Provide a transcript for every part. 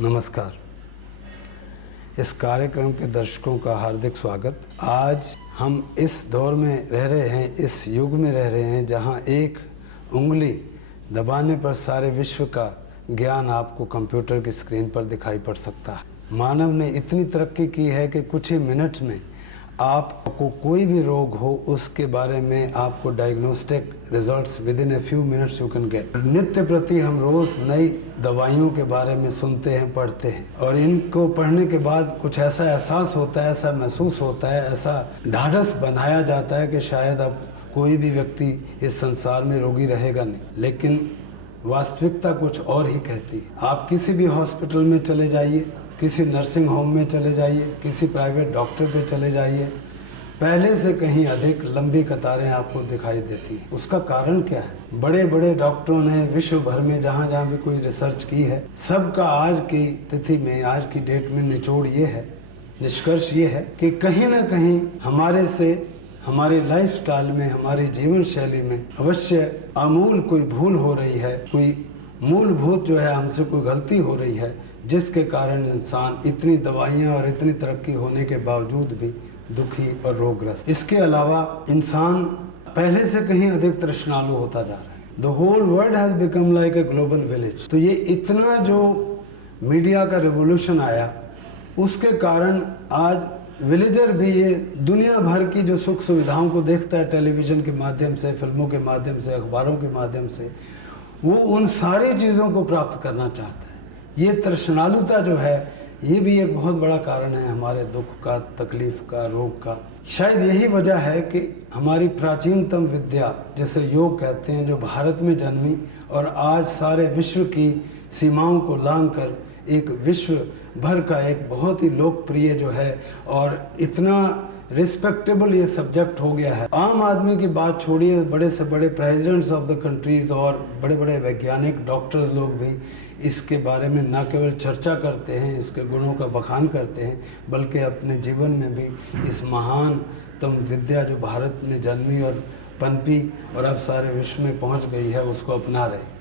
नमस्कार। इस कार्यक्रम के दर्शकों का हार्दिक स्वागत। आज हम इस दौर में रह रहे हैं, इस युग में रह रहे हैं जहां एक उंगली दबाने पर सारे विश्व का ज्ञान आपको कंप्यूटर की स्क्रीन पर दिखाई पड़ सकता है। मानव ने इतनी तरक्की की है कि कुछ ही मिनट्स में आपको कोई भी रोग हो उसके बारे में आपको diagnostic results with in a few minutes you can get. नित्य प्रति हम रोज़ नई दवाइयों के बारे में सुनते हैं, पढ़ते हैं, और इनको पढ़ने के बाद कुछ ऐसा एहसास होता है, ऐसा महसूस होता है, ऐसा ढाढ़स बनाया जाता है कि शायद अब कोई भी व्यक्ति इस संसार में रोगी रहेगा नहीं। लेकिन वास्तविकता कुछ और ही कहती है। आप किसी भी हॉस्पिटल में चले जाइए, किसी नर्सिंग होम में चले जाइए, किसी प्राइवेट डॉक्टर पे चले जाइए, पहले से कहीं अधिक लंबी कतारें आपको दिखाई देती हैं। उसका कारण क्या है? बड़े बड़े डॉक्टरों ने विश्व भर में जहाँ जहाँ भी कोई रिसर्च की है, सबका आज की तिथि में, आज की डेट में निचोड़ ये है, निष्कर्ष ये है कि कहीं ना कहीं हमारे लाइफस्टाइल में, हमारी जीवन शैली में अवश्य आमूल कोई भूल हो रही है, कोई मूलभूत जो है हमसे कोई गलती हो रही है, जिसके कारण इंसान इतनी दवाइयाँ और इतनी तरक्की होने के बावजूद भी दुखी और रोगग्रस्त। इसके अलावा इंसान पहले से कहीं अधिक तृष्णालु होता जा रहा है। The whole world has become like a global village. तो ये इतना जो मीडिया का रिवोल्यूशन आया, उसके कारण आज विलेजर भी ये दुनिया भर की जो सुख सुविधाओं को देखता है टेलीविज़न के माध्यम से, फिल्मों के माध्यम से, अखबारों के माध्यम से, वो उन सारी चीज़ों को प्राप्त करना चाहता है। ये तृष्णालुता जो है, ये भी एक बहुत बड़ा कारण है हमारे दुख का, तकलीफ का, रोग का। शायद यही वजह है कि हमारी प्राचीनतम विद्या, जैसे योग कहते हैं, जो भारत में जन्मी और आज सारे विश्व की सीमाओं को लांघकर एक विश्व भर का एक बहुत ही लोकप्रिय जो है और इतना रिस्पेक्टेबल ये सब्जेक्ट हो गया है। आम आदमी की बात छोड़िए, बड़े से बड़े प्रेसिडेंट्स ऑफ द कंट्रीज़ और बड़े बड़े वैज्ञानिक डॉक्टर्स लोग भी इसके बारे में न केवल चर्चा करते हैं, इसके गुणों का बखान करते हैं, बल्कि अपने जीवन में भी इस महानतम विद्या जो भारत में जन्मी और पनपी और अब सारे विश्व में पहुंच गई है, उसको अपना रहे।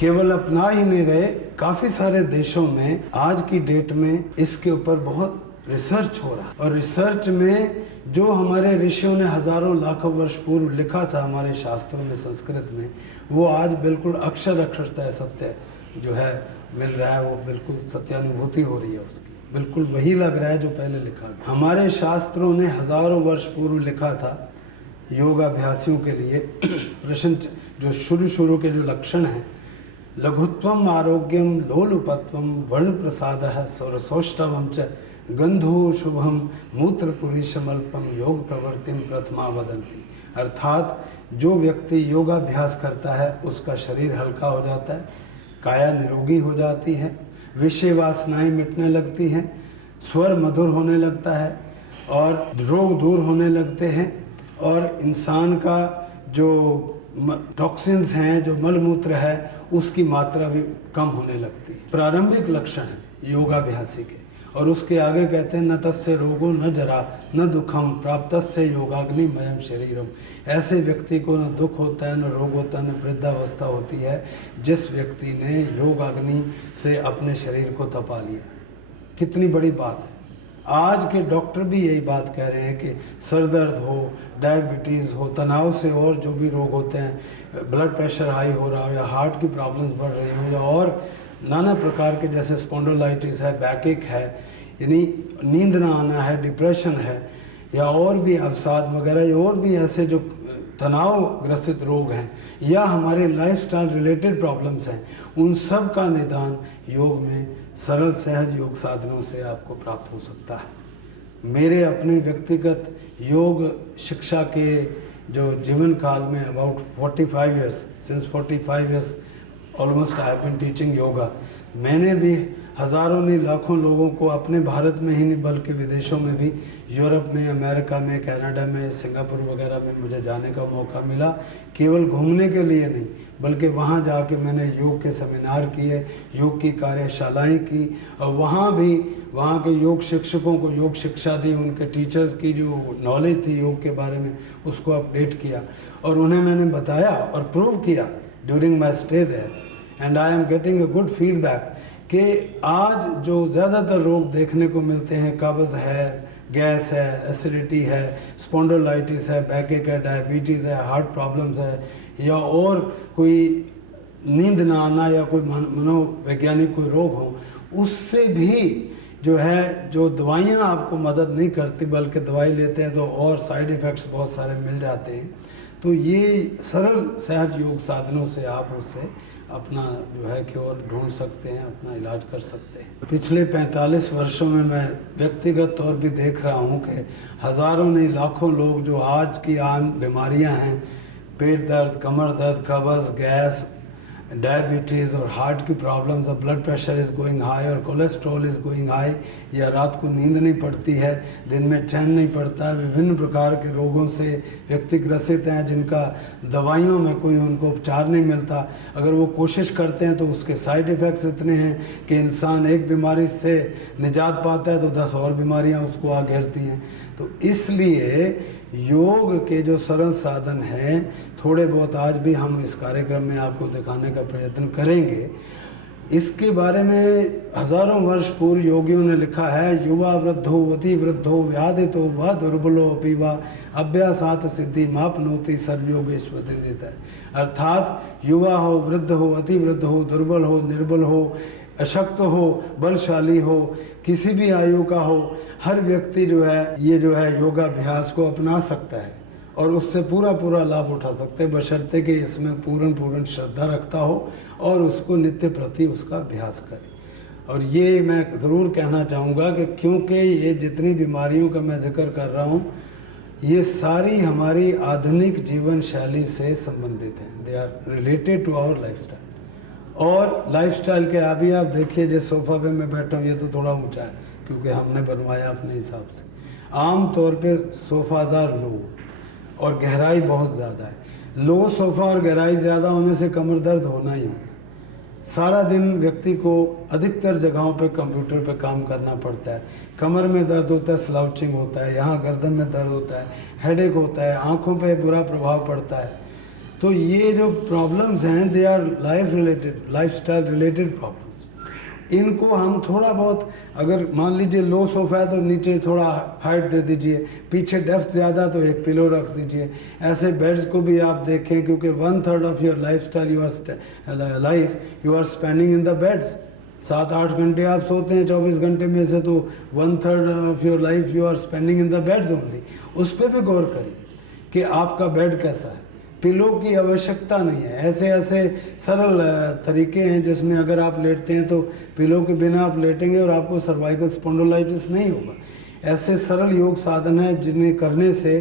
केवल अपना ही नहीं रहे, काफ़ी सारे देशों में आज की डेट में इसके ऊपर बहुत रिसर्च हो रहा है। और रिसर्च में जो हमारे ऋषियों ने हजारों लाखों वर्ष पूर्व लिखा था हमारे शास्त्रों में, संस्कृत में, वो आज बिल्कुल अक्षर अक्षरतः सत्य जो है मिल रहा है। वो बिल्कुल सत्यानुभूति हो रही है उसकी, बिल्कुल वही लग रहा है जो पहले लिखा गया। हमारे शास्त्रों ने हजारों वर्ष पूर्व लिखा था योगाभ्यासियों के लिए प्रश्न, जो शुरू के जो लक्षण हैं, लघुत्वम आरोग्यम लोलुपत्वम वर्ण प्रसादः सौरसौष्ठवम च गंधो शुभम मूत्र पुरीशमल्पम योग प्रवृत्तिम प्रथमा वदंती। अर्थात जो व्यक्ति योगाभ्यास करता है उसका शरीर हल्का हो जाता है, काया निरोगी हो जाती है, विषय वासनाएं मिटने लगती हैं, स्वर मधुर होने लगता है और रोग दूर होने लगते हैं, और इंसान का जो टॉक्सिन्स हैं, जो मलमूत्र है, उसकी मात्रा भी कम होने लगती है। प्रारंभिक लक्षण है योगाभ्यासी के। और उसके आगे कहते हैं न तस्य रोगो न जरा न दुखम प्राप्तस्य योगाग्निमयम शरीरम। ऐसे व्यक्ति को न दुख होता है, न रोग होता है, न वृद्धावस्था होती है, जिस व्यक्ति ने योगाग्नि से अपने शरीर को तपा लिया। कितनी बड़ी बात है। आज के डॉक्टर भी यही बात कह रहे हैं कि सर दर्द हो, डायबिटीज़ हो, तनाव से और जो भी रोग होते हैं, ब्लड प्रेशर हाई हो रहा हो या हार्ट की प्रॉब्लम्स बढ़ रही हो या और नाना प्रकार के जैसे स्पॉन्डोलाइटिस है, बैकएक है, यानी नींद ना आना है, डिप्रेशन है, या और भी अवसाद वगैरह, और भी ऐसे जो तनाव ग्रसित रोग हैं या हमारे लाइफस्टाइल रिलेटेड प्रॉब्लम्स हैं, उन सब का निदान योग में सरल सहज योग साधनों से आपको प्राप्त हो सकता है। मेरे अपने व्यक्तिगत योग शिक्षा के जो जीवन काल में about 45 years, since 45 years almost I have been teaching yoga, मैंने भी हज़ारों नहीं लाखों लोगों को अपने भारत में ही नहीं बल्कि विदेशों में भी, यूरोप में, अमेरिका में, कनाडा में, सिंगापुर वगैरह में मुझे जाने का मौका मिला। केवल घूमने के लिए नहीं, बल्कि वहाँ जाके मैंने योग के सेमिनार किए, योग की कार्यशालाएँ की, और वहाँ भी वहाँ के योग शिक्षकों को योग शिक्षा दी, उनके टीचर्स की जो नॉलेज थी योग के बारे में उसको अपडेट किया, और उन्हें मैंने बताया और प्रूव किया during my stay there, and I am getting a good feedback कि आज जो ज़्यादातर रोग देखने को मिलते हैं, कब्ज़ है, गैस है, एसिडिटी है, स्पॉन्डिलाइटिस है, बैकएक है, डायबिटीज़ है, हार्ट प्रॉब्लम्स है, या और कोई नींद ना आना या कोई मनोवैज्ञानिक कोई रोग हो, उससे भी जो है जो दवाइयाँ आपको मदद नहीं करती, बल्कि दवाई लेते हैं तो और साइड इफ़ेक्ट्स बहुत सारे मिल जाते हैं। तो ये सरल सहज योग साधनों से आप उससे अपना जो है क्योर ढूंढ सकते हैं, अपना इलाज कर सकते हैं। पिछले 45 वर्षों में मैं व्यक्तिगत तौर पे देख रहा हूँ कि हज़ारों नहीं लाखों लोग जो आज की आम बीमारियाँ हैं, पेट दर्द, कमर दर्द, कब्ज़, गैस, डायबिटीज़ और हार्ट की problems, blood pressure is going high और कोलेस्ट्रॉल इज़ गोइंग हाई, या रात को नींद नहीं पड़ती है, दिन में चैन नहीं पड़ता है, विभिन्न प्रकार के रोगों से व्यक्ति ग्रसित हैं जिनका दवाइयों में कोई उनको उपचार नहीं मिलता। अगर वो कोशिश करते हैं तो उसके साइड इफ़ेक्ट्स इतने हैं कि इंसान एक बीमारी से निजात पाता है तो 10 और बीमारियाँ उसको आ घेरती हैं। तो इसलिए योग के जो सरल साधन हैं, थोड़े बहुत आज भी हम इस कार्यक्रम में आपको दिखाने का प्रयत्न करेंगे। इसके बारे में हज़ारों वर्ष पूर्व योगियों ने लिखा है, युवा वृद्धो अति वृद्धो व्याधितो व दुर्बलो अपि वा अभ्यासात सिद्धि मापनोति सर्वयोगेश्वरदित है। अर्थात युवा हो, वृद्ध हो, अति वृद्ध हो, दुर्बल हो, निर्बल हो, अशक्त हो, बलशाली हो, किसी भी आयु का हो, हर व्यक्ति जो है ये जो है योगाभ्यास को अपना सकता है और उससे पूरा लाभ उठा सकते हैं, बशर्ते कि इसमें पूर्ण श्रद्धा रखता हो और उसको नित्य प्रति उसका अभ्यास करे। और ये मैं ज़रूर कहना चाहूँगा कि क्योंकि ये जितनी बीमारियों का मैं जिक्र कर रहा हूँ, ये सारी हमारी आधुनिक जीवन शैली से संबंधित हैं। They are related to our lifestyle. और लाइफस्टाइल के अभी आप देखिए, जिस सोफ़ा पे मैं बैठा हूँ ये तो थोड़ा ऊंचा है क्योंकि हमने बनवाया अपने हिसाब से। आम तौर पे सोफ़ाज़ार लो और गहराई बहुत ज़्यादा है। लो सोफ़ा और गहराई ज़्यादा होने से कमर दर्द होना ही है। सारा दिन व्यक्ति को अधिकतर जगहों पे कंप्यूटर पे काम करना पड़ता है, कमर में दर्द होता है, स्लाउचिंग होता है, यहाँ गर्दन में दर्द होता है, हेडेक होता है, आँखों पे बुरा प्रभाव पड़ता है। तो ये जो प्रॉब्लम्स हैं, they our life related, lifestyle related problems. इनको हम थोड़ा बहुत, अगर मान लीजिए लो सोफ़ा है तो नीचे थोड़ा हाइट दे दीजिए, पीछे डेप्थ ज़्यादा तो एक पिलो रख दीजिए। ऐसे बेड्स को भी आप देखें, क्योंकि 1/3 of your lifestyle you are spending in the beds. 7-8 घंटे आप सोते हैं 24 घंटे में से, तो 1/3 of your life you are spending in the beds only. उस पर भी गौर करिए कि आपका बेड कैसा है। पिलो की आवश्यकता नहीं है। ऐसे सरल तरीके हैं जिसमें अगर आप लेटते हैं तो पिलो के बिना आप लेटेंगे और आपको सर्वाइकल स्पॉन्डिलाइटिस नहीं होगा। ऐसे सरल योग साधन हैं जिन्हें करने से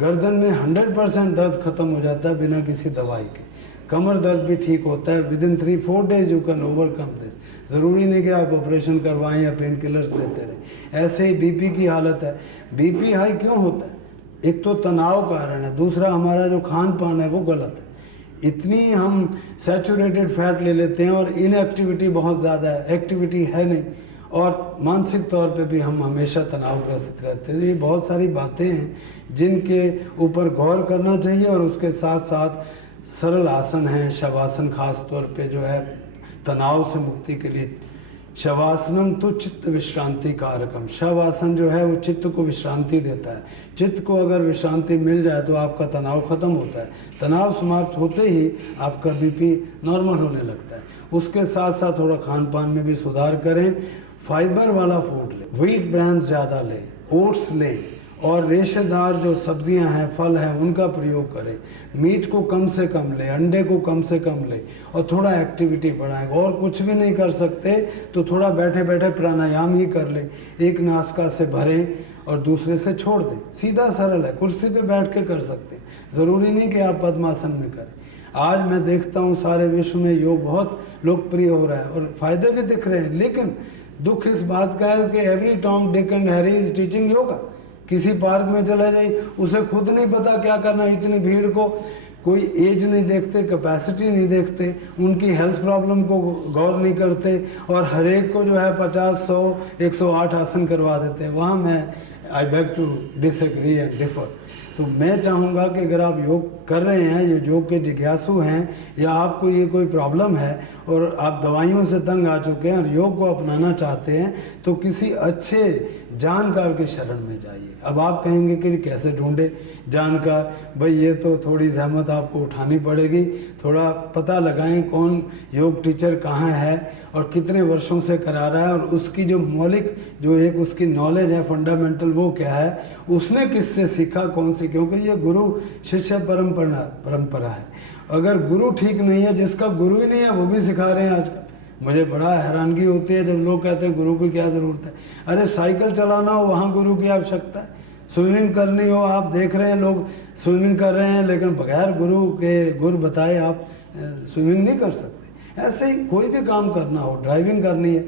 गर्दन में 100% दर्द खत्म हो जाता है बिना किसी दवाई के। कमर दर्द भी ठीक होता है। Within 3-4 days you can overcome this. ज़रूरी नहीं कि आप ऑपरेशन करवाएं या पेन किलर्स लेते रहें। ऐसे ही बीपी की हालत है। बीपी हाई क्यों होता है? एक तो तनाव कारण है, दूसरा हमारा जो खान पान है वो गलत है। इतनी हम सैचुरेटेड फैट ले लेते हैं और इनएक्टिविटी बहुत ज़्यादा है, एक्टिविटी है नहीं, और मानसिक तौर पे भी हम हमेशा तनावग्रस्त रहते हैं। ये बहुत सारी बातें हैं जिनके ऊपर गौर करना चाहिए। और उसके साथ साथ सरल आसन हैं, शवासन खास तौर पे जो है तनाव से मुक्ति के लिए। शवासनम तो चित्त विश्रांति कारकम। शवासन जो है वो चित्त को विश्रांति देता है। चित्त को अगर विश्रांति मिल जाए तो आपका तनाव खत्म होता है। तनाव समाप्त होते ही आपका बीपी नॉर्मल होने लगता है। उसके साथ साथ थोड़ा खान पान में भी सुधार करें। फाइबर वाला फूड लें, व्हीट ब्रांड्स ज़्यादा लें, ओट्स लें, और रेशेदार जो सब्जियां हैं, फल हैं, उनका प्रयोग करें। मीट को कम से कम लें, अंडे को कम से कम लें, और थोड़ा एक्टिविटी बढ़ाएं। और कुछ भी नहीं कर सकते तो थोड़ा बैठे बैठे प्राणायाम ही कर लें। एक नासिका से भरें और दूसरे से छोड़ दें। सीधा सरल है, कुर्सी पे बैठ के कर सकते हैं। ज़रूरी नहीं कि आप पद्मासन में करें। आज मैं देखता हूँ सारे विश्व में योग बहुत लोकप्रिय हो रहा है और फायदे भी दिख रहे हैं, लेकिन दुख इस बात का है कि every Tom, Dick and Harry is teaching yoga. किसी पार्क में चला जाइए, उसे खुद नहीं पता क्या करना। इतनी भीड़ को कोई एज नहीं देखते, कैपेसिटी नहीं देखते, उनकी हेल्थ प्रॉब्लम को गौर नहीं करते, और हर एक को जो है 50, 100, 108 आसन करवा देते हैं। वहाँ मैं I beg to disagree and differ. तो मैं चाहूँगा कि अगर आप योग कर रहे हैं, ये योग के जिज्ञासु हैं, या आपको ये कोई प्रॉब्लम है और आप दवाइयों से तंग आ चुके हैं और योग को अपनाना चाहते हैं, तो किसी अच्छे जानकार के शरण में जाइए। अब आप कहेंगे कि कैसे ढूंढे जानकार? भाई ये तो थोड़ी जहमत आपको उठानी पड़ेगी, थोड़ा पता लगाएं कौन योग टीचर कहाँ है और कितने वर्षों से करा रहा है, और उसकी जो मौलिक जो एक उसकी नॉलेज है फंडामेंटल, वो क्या है, उसने किससे सीखा, कौन सी, क्योंकि ये गुरु शिष्य परंपरा है। अगर गुरु ठीक नहीं है, जिसका गुरु ही नहीं है वो भी सिखा रहे हैं आजकल। मुझे बड़ा हैरानगी होती है जब लोग कहते हैं गुरु की क्या ज़रूरत है। अरे साइकिल चलाना हो वहाँ गुरु की आवश्यकता है, स्विमिंग करनी हो, आप देख रहे हैं लोग स्विमिंग कर रहे हैं, लेकिन बगैर गुरु के गुर बताए आप स्विमिंग नहीं कर सकते। ऐसे ही कोई भी काम करना हो, ड्राइविंग करनी है,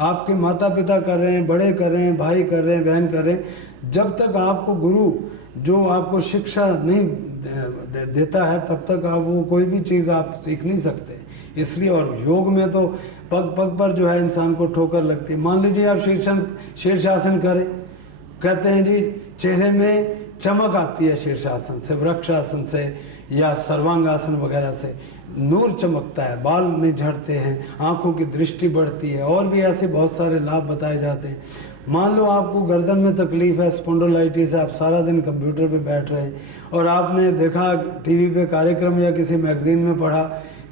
आपके माता पिता कर रहे हैं, बड़े कर रहे हैं, भाई कर रहे हैं, बहन कर रहे हैं, जब तक आपको गुरु जो आपको शिक्षा नहीं देता है तब तक आप वो कोई भी चीज़ आप सीख नहीं सकते। इसलिए और योग में तो पग पग पर जो है इंसान को ठोकर लगती है। मान लीजिए आप शीर्षासन करें, कहते हैं जी चेहरे में चमक आती है शीर्षासन से, वृक्षासन से या सर्वांगासन वगैरह से नूर चमकता है, बाल नहीं झड़ते हैं, आंखों की दृष्टि बढ़ती है, और भी ऐसे बहुत सारे लाभ बताए जाते हैं। मान लो आपको गर्दन में तकलीफ है, स्पॉन्डिलाइटिस है, आप सारा दिन कंप्यूटर पे बैठ रहे हैं और आपने देखा टीवी पे कार्यक्रम या किसी मैगजीन में पढ़ा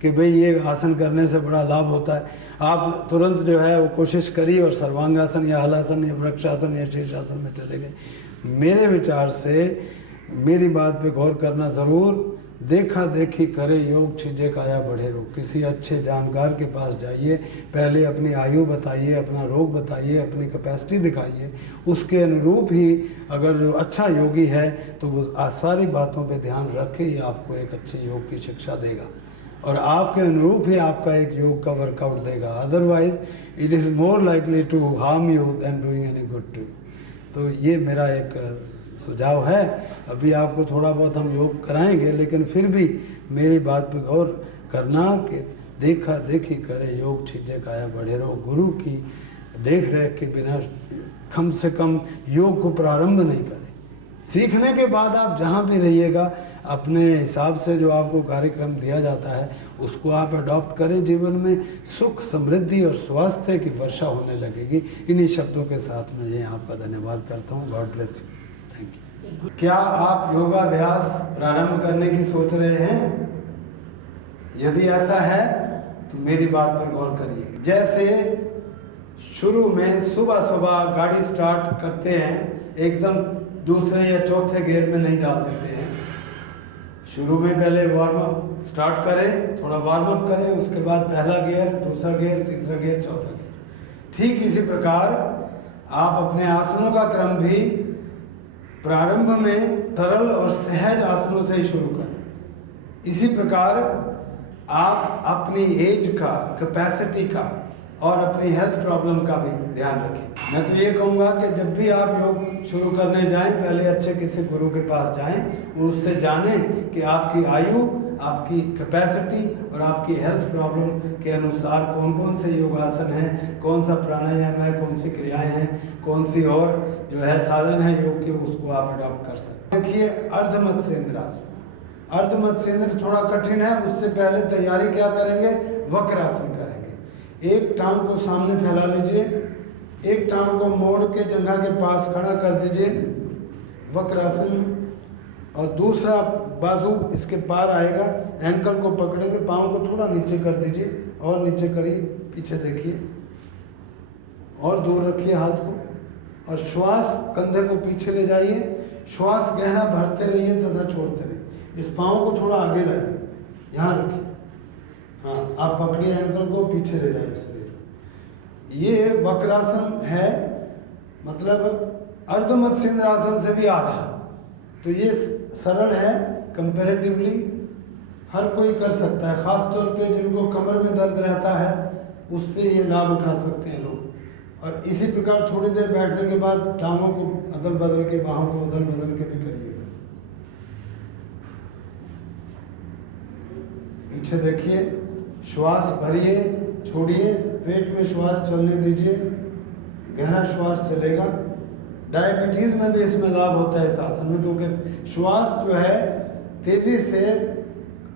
कि भाई ये आसन करने से बड़ा लाभ होता है, आप तुरंत जो है वो कोशिश करी और सर्वांगासन या हलासन या वृक्षासन या शीर्षासन में चले गए। मेरे विचार से मेरी बात पे गौर करना ज़रूर। देखा देखी करे योग, छिजे काया बढ़े रोग। किसी अच्छे जानकार के पास जाइए, पहले अपनी आयु बताइए, अपना रोग बताइए, अपनी कैपेसिटी दिखाइए, उसके अनुरूप ही अगर जो अच्छा योगी है तो वो सारी बातों पे ध्यान रख के ही आपको एक अच्छी योग की शिक्षा देगा और आपके अनुरूप ही आपका एक योग का वर्कआउट देगा। Otherwise it is more likely to harm you than doing any good to you. तो ये मेरा एक सुझाव है। अभी आपको थोड़ा बहुत हम योग कराएंगे, लेकिन फिर भी मेरी बात पे गौर करना कि देखा देखी करे योग, छिजे काया बढ़े रहो। गुरु की देख रेख के बिना कम से कम योग को प्रारंभ नहीं करें। सीखने के बाद आप जहाँ भी रहिएगा, अपने हिसाब से जो आपको कार्यक्रम दिया जाता है उसको आप अडॉप्ट करें। जीवन में सुख, समृद्धि और स्वास्थ्य की वर्षा होने लगेगी। इन्हीं शब्दों के साथ मैं आपका धन्यवाद करता हूँ। God bless you. Thank you. क्या आप योगाभ्यास प्रारंभ करने की सोच रहे हैं? यदि ऐसा है तो मेरी बात पर गौर करिए। जैसे शुरू में सुबह सुबह गाड़ी स्टार्ट करते हैं, एकदम दूसरे या चौथे गियर में नहीं डाल देते हैं। शुरू में पहले वार्म अप स्टार्ट करें, थोड़ा वार्म अप करें, उसके बाद पहला गियर, दूसरा गियर, तीसरा गियर, चौथा गियर। ठीक इसी प्रकार आप अपने आसनों का क्रम भी प्रारंभ में सरल और सहज आसनों से ही शुरू करें। इसी प्रकार आप अपनी एज का, कैपेसिटी का और अपनी हेल्थ प्रॉब्लम का भी ध्यान रखें। मैं तो ये कहूँगा कि जब भी आप योग शुरू करने जाएं, पहले अच्छे किसी गुरु के पास जाएं, वो उससे जानें कि आपकी आयु, आपकी कैपेसिटी और आपकी हेल्थ प्रॉब्लम के अनुसार कौन कौन से योगासन हैं, कौन सा प्राणायाम है, कौन सी क्रियाएं हैं, कौन सी और जो है साधन है योग के, उसको आप अडॉप्ट कर सकते हैं। देखिए अर्धमत्स्येंद्र आसन। अर्धमत्स्येंद्र थोड़ा कठिन है, उससे पहले तैयारी क्या करेंगे? वक्रासन करेंगे। एक टांग को सामने फैला लीजिए, एक टांग को मोड़ के जंघा के पास खड़ा कर दीजिए वक्रासन में, और दूसरा बाजू इसके पार आएगा, एंकल को पकड़ेंगे, पाँव को थोड़ा नीचे कर दीजिए और नीचे करिए, पीछे देखिए और दूर रखिए हाथ को, और श्वास कंधे को पीछे ले जाइए, श्वास गहरा भरते रहिए तथा छोड़ते रहिए। इस पाँव को थोड़ा आगे लाइए, यहाँ रखिए, हाँ आप पकड़िए एंकल को, पीछे ले जाइए शरीर। ये वक्रासन है, मतलब अर्धमत्स्येंद्र आसन से भी आधा। तो ये सरल है कंपैरेटिवली, हर कोई कर सकता है, खास तौर पे जिनको कमर में दर्द रहता है उससे ये लाभ उठा सकते हैं लोग। और इसी प्रकार थोड़ी देर बैठने के बाद टांगों को अदल बदल के, बाहों को अदल बदल के भी करिएगा। पीछे देखिए, श्वास भरिए, छोड़िए, पेट में श्वास चलने दीजिए, गहरा श्वास चलेगा, डायबिटीज़ में भी इसमें लाभ होता है इस आसन में, क्योंकि श्वास जो है तेज़ी से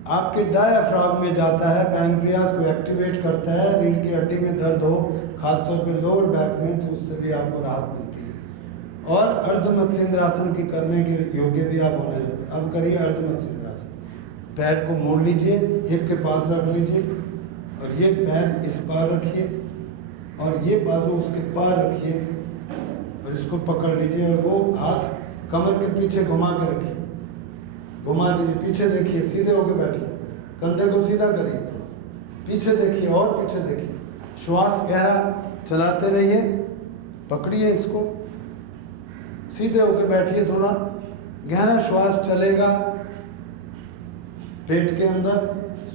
आपके डायाफ्राम में जाता है, पैनक्रियाज को एक्टिवेट करता है। रीढ़ की हड्डी में दर्द हो, खासतौर पर लोअर बैक में, तो उससे भी आपको राहत मिलती है। और अर्ध मत्स्येंद्रासन की करने के योग्य भी आप होने लगते हैं। अब करिए अर्ध मत्स्येंद्रासन। पैर को मोड़ लीजिए, हिप के पास रख लीजिए, और ये पैर इस पार रखिए, और ये बाजू उसके पार रखिए, और इसको पकड़ लीजिए, और वो हाथ कमर के पीछे घुमा के रखिए, घुमा दीजिए। पीछे देखिए, सीधे होकर बैठिए, कंधे को सीधा करिए, पीछे देखिए और पीछे देखिए। श्वास गहरा चलाते रहिए, पकड़िए इसको, सीधे होकर बैठिए, थोड़ा गहरा श्वास चलेगा पेट के अंदर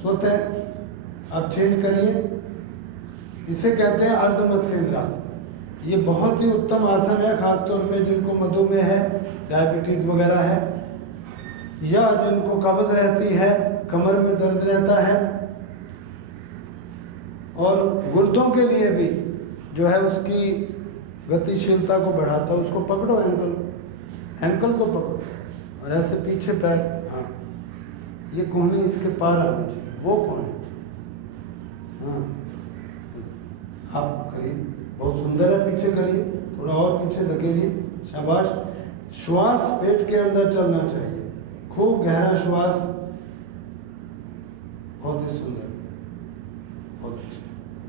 स्वतः। अब चेंज करिए, इसे कहते हैं अर्ध मत्स्येंद्रासन। ये बहुत ही उत्तम आसन है, खासतौर पे जिनको मधुमेह है, डायबिटीज़ वगैरह है, या जिनको कब्ज रहती है, कमर में दर्द रहता है, और गुर्दों के लिए भी जो है उसकी गतिशीलता को बढ़ाता है। उसको पकड़ो, एंकल को पकड़ो, और ऐसे पीछे पैर, हाँ, ये कोहनी इसके पार आनी चाहिए, वो कोहनी, हाँ, आप करिए, बहुत सुंदर है। पीछे करिए, थोड़ा और पीछे धकेलिए, शाबाश। श्वास पेट के अंदर चलना चाहिए, खूब गहरा श्वास, बहुत ही सुंदर, बहुत अच्छा,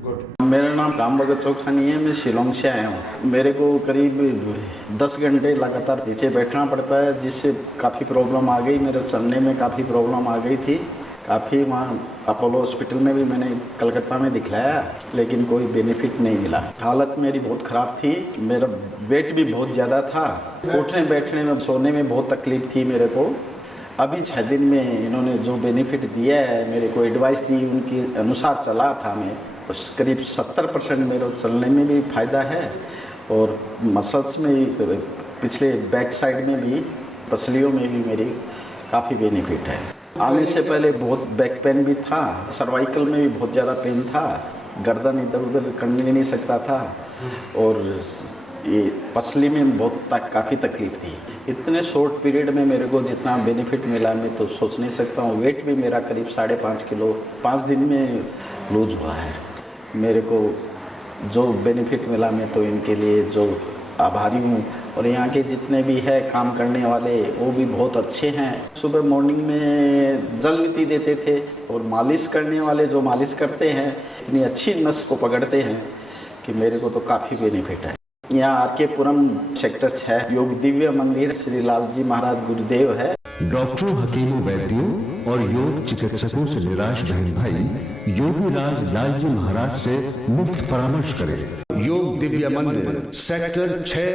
गुड। मेरा नाम राम भगत चौखानी है, मैं शिलोंग से आया हूँ। मेरे को करीब 10 घंटे लगातार पीछे बैठना पड़ता है, जिससे काफ़ी प्रॉब्लम आ गई। मेरे चलने में काफ़ी प्रॉब्लम आ गई थी। काफ़ी वहाँ अपोलो हॉस्पिटल में भी मैंने कलकत्ता में दिखलाया, लेकिन कोई बेनिफिट नहीं मिला। हालत मेरी बहुत ख़राब थी, मेरा वेट भी बहुत ज़्यादा था, उठने बैठने में, सोने में बहुत तकलीफ़ थी मेरे को। अभी 6 दिन में इन्होंने जो बेनिफिट दिया है, मेरे को एडवाइस दी, उनके अनुसार चला था मैं, उस करीब 70% मेरे चलने में भी फ़ायदा है, और मसल्स में, पिछले बैक साइड में भी, पसलियों में भी मेरी काफ़ी बेनिफिट है। आने से पहले बहुत बैक पेन भी था, सर्वाइकल में भी बहुत ज़्यादा पेन था, गर्दन इधर उधर करने नहीं सकता था, और ये पसली में बहुत काफ़ी तकलीफ थी। इतने शॉर्ट पीरियड में मेरे को जितना बेनिफिट मिला, मैं तो सोच नहीं सकता हूँ। वेट भी मेरा करीब 5.5 किलो 5 दिन में लूज हुआ है। मेरे को जो बेनिफिट मिला, मैं तो इनके लिए जो आभारी हूँ। और यहाँ के जितने भी है काम करने वाले, वो भी बहुत अच्छे हैं। सुबह मॉर्निंग में जल नीति देते थे, और मालिश करने वाले जो मालिश करते हैं, इतनी अच्छी नस को पकड़ते हैं कि मेरे को तो काफ़ी बेनिफिट है। यहाँ आर के पुरम सेक्टर 6 योग दिव्य मंदिर श्री लालजी महाराज गुरुदेव है। डॉक्टरों, हकीमों, वैद्यों और योग चिकित्सकों से निराश बहन भाई योगीराज लालजी महाराज से मुफ्त परामर्श करें। योग दिव्य मंदिर सेक्टर 6